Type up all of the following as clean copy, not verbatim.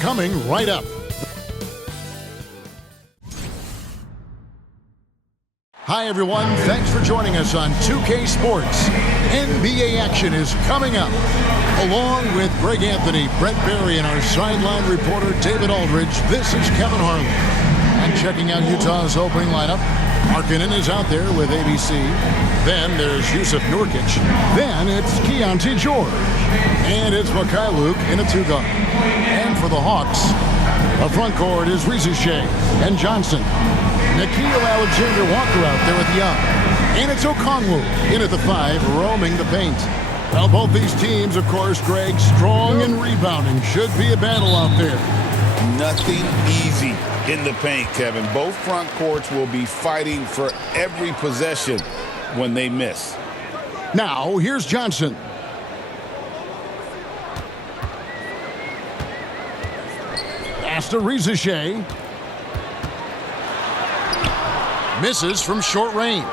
coming right up. Hi, everyone. Thanks for joining us on 2K Sports. NBA action is coming up. Along with Greg Anthony, Brent Barry, and our sideline reporter, David Aldridge, this is Kevin Harlan. And checking out Utah's opening lineup, Markkanen is out there with ABC. Then there's Yusuf Nurkic. Then it's Keyonte George. And it's Mikhailuk in a two-guard. And for the Hawks, the front court is Shai and Johnson. Nickeil Alexander-Walker out there with Young. And it's Okongwu in at the 5, roaming the paint. Well, both these teams, of course, Greg, strong and rebounding. Should be a battle out there. Nothing easy in the paint, Kevin. Both front courts will be fighting for every possession when they miss. Now, here's Johnson. Pass to Shai. Misses from short range.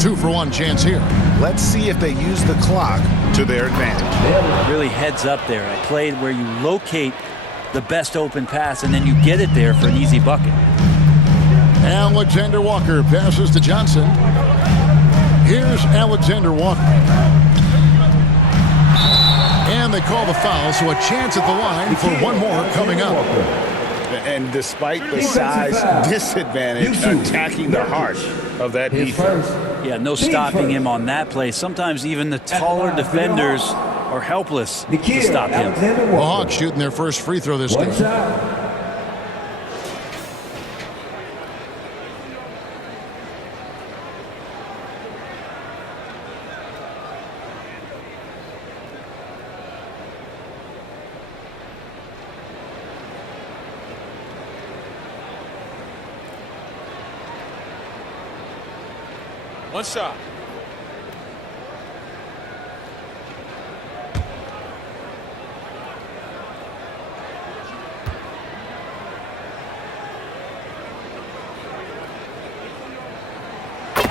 2-for-1 chance here. Let's see if they use the clock to their advantage. Really heads up there. I played where you locate the best open pass and then you get it there for an easy bucket. Alexander Walker passes to Johnson. Here's Alexander Walker. And they call the foul, so a chance at the line for one more coming up. And despite the size disadvantage, attacking the heart of that defense. Yeah, no stopping him on that play. Sometimes even the taller defenders are helpless to stop him. The Hawks shooting their first free throw this game. One shot.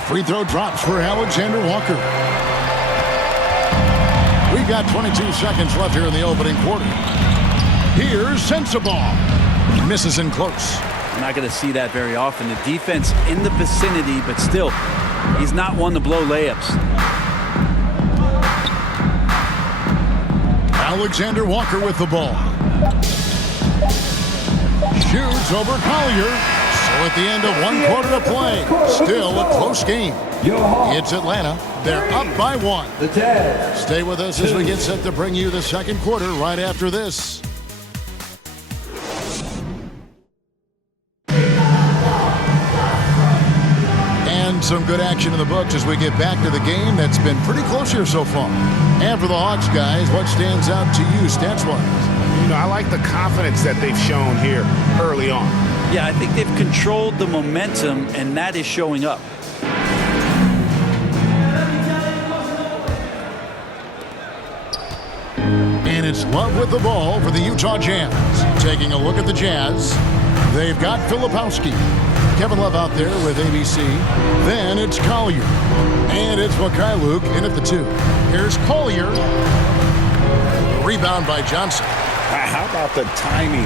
Free throw drops for Alexander Walker. We've got 22 seconds left here in the opening quarter. Here's Sensabaugh. Misses in close. You're not going to see that very often. The defense in the vicinity, but still, he's not one to blow layups. Alexander Walker with the ball. Shoots over Collier. So at the end of 1 quarter to play, still a close game. It's Atlanta. They're up by 1. Stay with us as we get set to bring you the second quarter right after this. Some good action in the books as we get back to the game that's been pretty close here so far. And for the Hawks, guys, what stands out to you stats-wise? You know, I like the confidence that they've shown here early on. Yeah, I think they've controlled the momentum, and that is showing up. And it's Love with the ball for the Utah Jazz. Taking a look at the Jazz, they've got Filipowski. Kevin Love out there with ABC. Then it's Collier. And it's Mikhailuk in at the 2. Here's Collier. Rebound by Johnson. How about the timing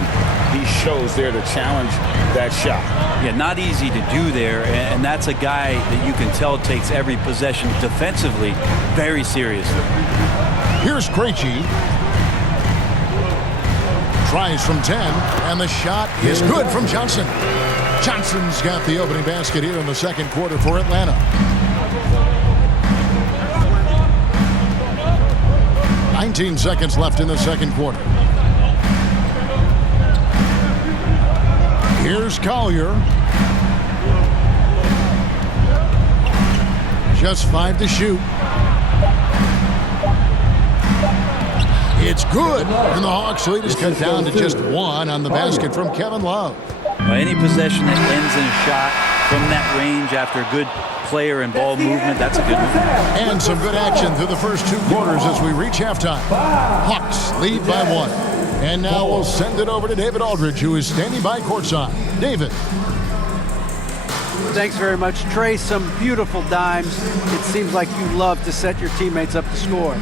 he shows there to challenge that shot? Yeah, not easy to do there, and that's a guy that you can tell takes every possession defensively very seriously. Here's Krejci. Tries from 10, and the shot is good from Johnson. Johnson's got the opening basket here in the second quarter for Atlanta. "19 seconds left in the second quarter. Here's Collier. Just 5 to shoot. It's good, and the Hawks lead is cut down to just 1 on the basket from Kevin Love. Any possession that ends in a shot from that range after a good player and ball movement, that's a good move. And some good action through the first 2 quarters as we reach halftime. Hawks lead by 1. And now we'll send it over to David Aldridge, who is standing by courtside. David. Thanks very much, Trey. Some beautiful dimes. It seems like you love to set your teammates up to score.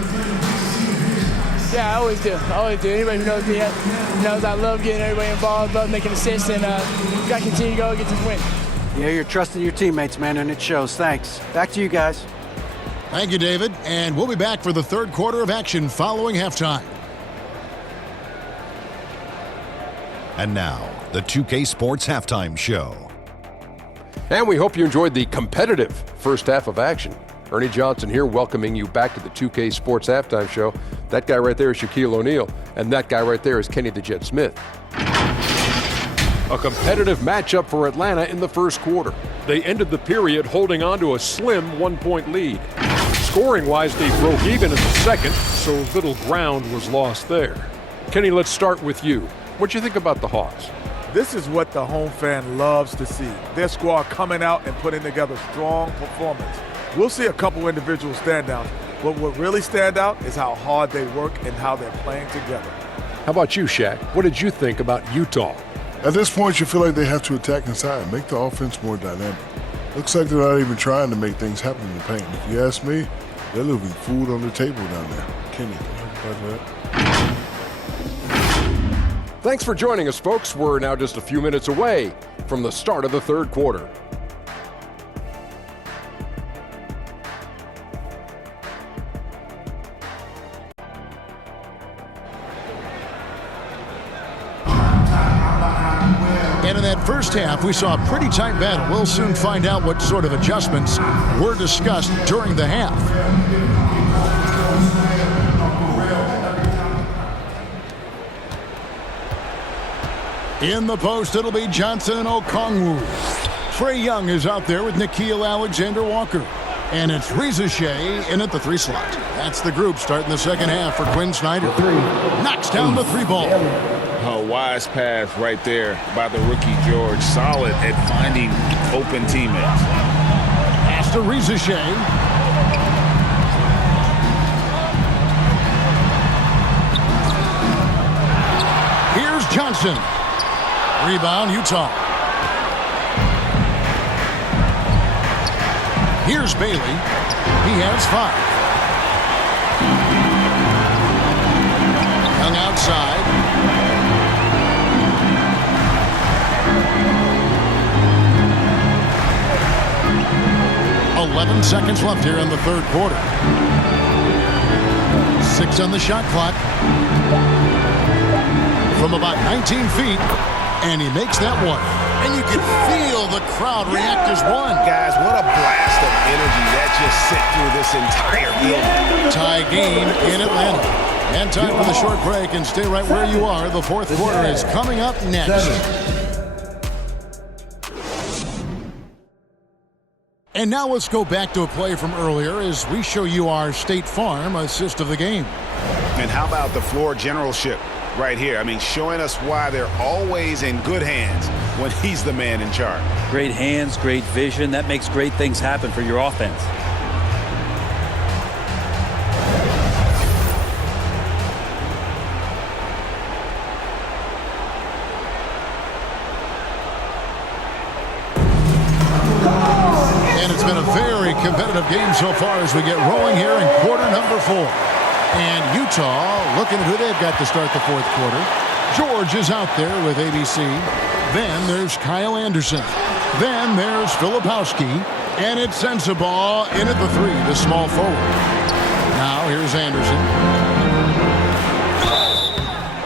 Yeah, I always do. I always do. Anybody who knows me knows I love getting everybody involved, love making assists, and got to continue to go and get this win. Yeah, you're trusting your teammates, man, and it shows. Thanks. Back to you guys. Thank you, David. And we'll be back for the third quarter of action following halftime. And now, the 2K Sports Halftime Show. And we hope you enjoyed the competitive first half of action. Ernie Johnson here, welcoming you back to the 2K Sports Halftime Show. That guy right there is Shaquille O'Neal, and that guy right there is Kenny the Jet Smith. A competitive matchup for Atlanta in the first quarter. They ended the period holding on to a slim 1-point lead. Scoring-wise, they broke even in the second, so little ground was lost there. Kenny, let's start with you. What do you think about the Hawks? This is what the home fan loves to see. Their squad coming out and putting together strong performance. We'll see a couple individual standouts, but what really stand out is how hard they work and how they're playing together. How about you, Shaq? What did you think about Utah? At this point, you feel like they have to attack inside, make the offense more dynamic. Looks like they're not even trying to make things happen in the paint. If you ask me, they're leaving food on the table down there. Kenny, can you help about that? Thanks for joining us, folks. We're now just a few minutes away from the start of the third quarter. And in that first half, we saw a pretty tight battle. We'll soon find out what sort of adjustments were discussed during the half. In the post, it'll be Johnson and Okongwu. Trae Young is out there with Nickeil Alexander-Walker. And it's Rizachet in at the 3 slot. That's the group starting the second half for Quinn Snyder. Knocks down the 3 ball. A wise pass right there by the rookie George. Solid at finding open teammates. Pass to Rizachet. Here's Johnson. Rebound, Utah. Here's Bailey. He has 5. Young outside. 11 seconds left here in the third quarter. 6 on the shot clock. From about 19 feet. And he makes that one. And you can feel the crowd react as one. Guys, what a blast of energy that just sent through this entire building. Tie game in Atlanta. And time for the short break, and stay right where you are. The fourth quarter is coming up next. And now let's go back to a play from earlier as we show you our State Farm assist of the game. And how about the floor generalship right here? I mean, showing us why they're always in good hands when he's the man in charge. Great hands, great vision. That makes great things happen for your offense. And it's been a very competitive game so far as we get rolling here in quarter number 4. And Utah looking at who they've got to start the fourth quarter. George is out there with ABC. Then there's Kyle Anderson. Then there's Filipowski. And it's Sensabaugh in at the 3, the small forward. Now here's Anderson.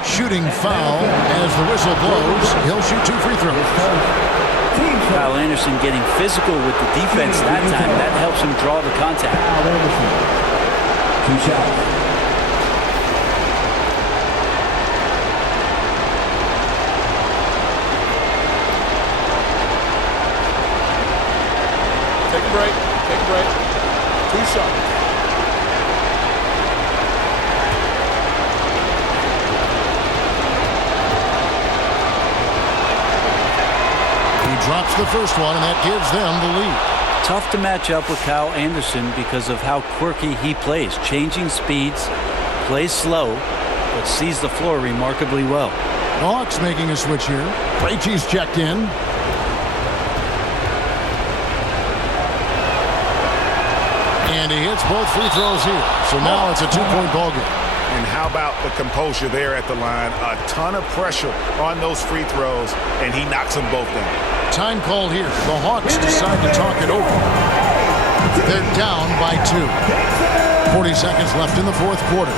Shooting foul as the whistle blows. He'll shoot 2 free throws. Kyle Anderson getting physical with the defense that time. That helps him draw the contact. Kyle Anderson. 2 shots. Take a break. Take a break. 2 shots. He drops the first one, and that gives them the lead. Tough to match up with Kyle Anderson because of how quirky he plays. Changing speeds, plays slow, but sees the floor remarkably well. Hawks making a switch here. Krejci's checked in. And he hits both free throws here. So now it's a 2-point ball game. And how about the composure there at the line? A ton of pressure on those free throws, and he knocks them both down. Time called here. The Hawks decide to talk it over. They're down by 2. 40 seconds left in the fourth quarter.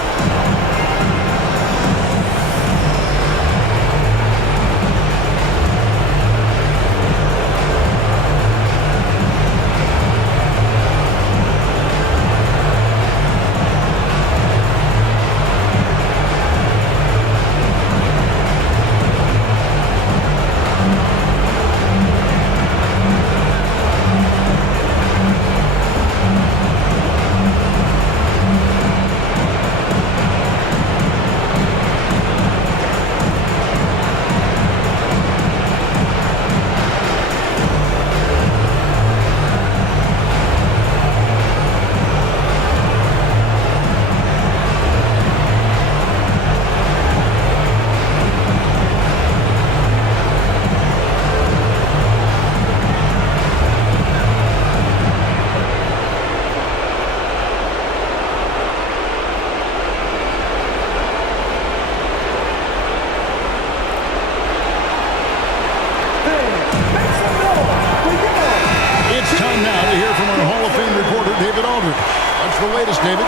David?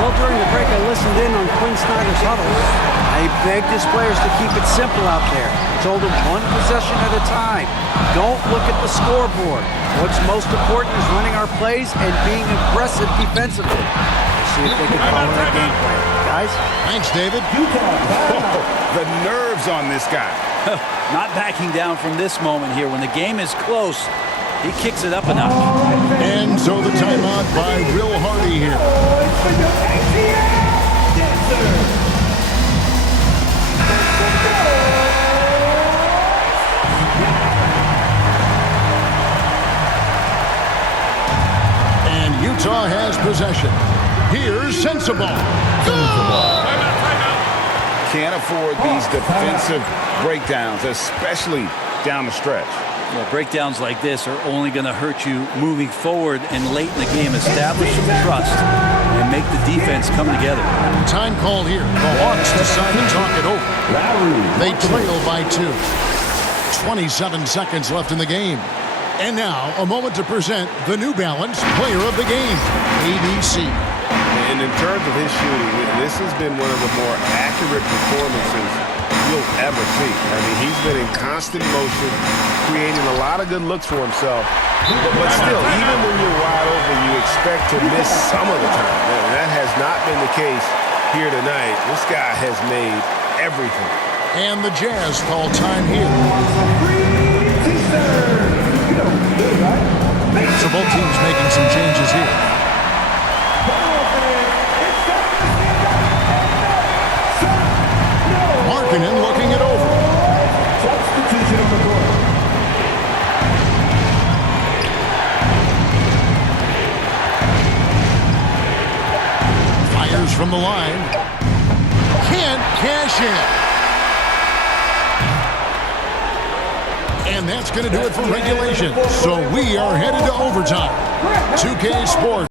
Well, during the break, I listened in on Quinn Snyder's huddle. I begged his players to keep it simple out there. Told them one possession at a time. Don't look at the scoreboard. What's most important is running our plays and being aggressive defensively. Let's see if they can follow that game plan. Guys? Thanks, David. The nerves on this guy. Not backing down from this moment here. When the game is close, he kicks it up a notch. And so the timeout by Will Hardy here. And Utah has possession. Here's Sensabaugh. Can't afford these defensive breakdowns, especially down the stretch. Well, breakdowns like this are only going to hurt you moving forward and late in the game. Establish some trust and make the defense come together. Time called here. The Hawks decide to talk it over. They trail by 2. 27 seconds left in the game. And now, a moment to present the New Balance Player of the Game, ABC. And in terms of his shooting, this has been one of the more accurate performances you'll ever see. I mean, he's been in constant motion, creating a lot of good looks for himself. But still, even when you're wide open, you expect to miss some of the time. And that has not been the case here tonight. This guy has made everything. And the Jazz call time here. So both teams making some changes here. Markkanen looking it over. Fires from the line. Can't cash in. And that's going to do it for regulation. So we are headed to overtime. 2K Sports.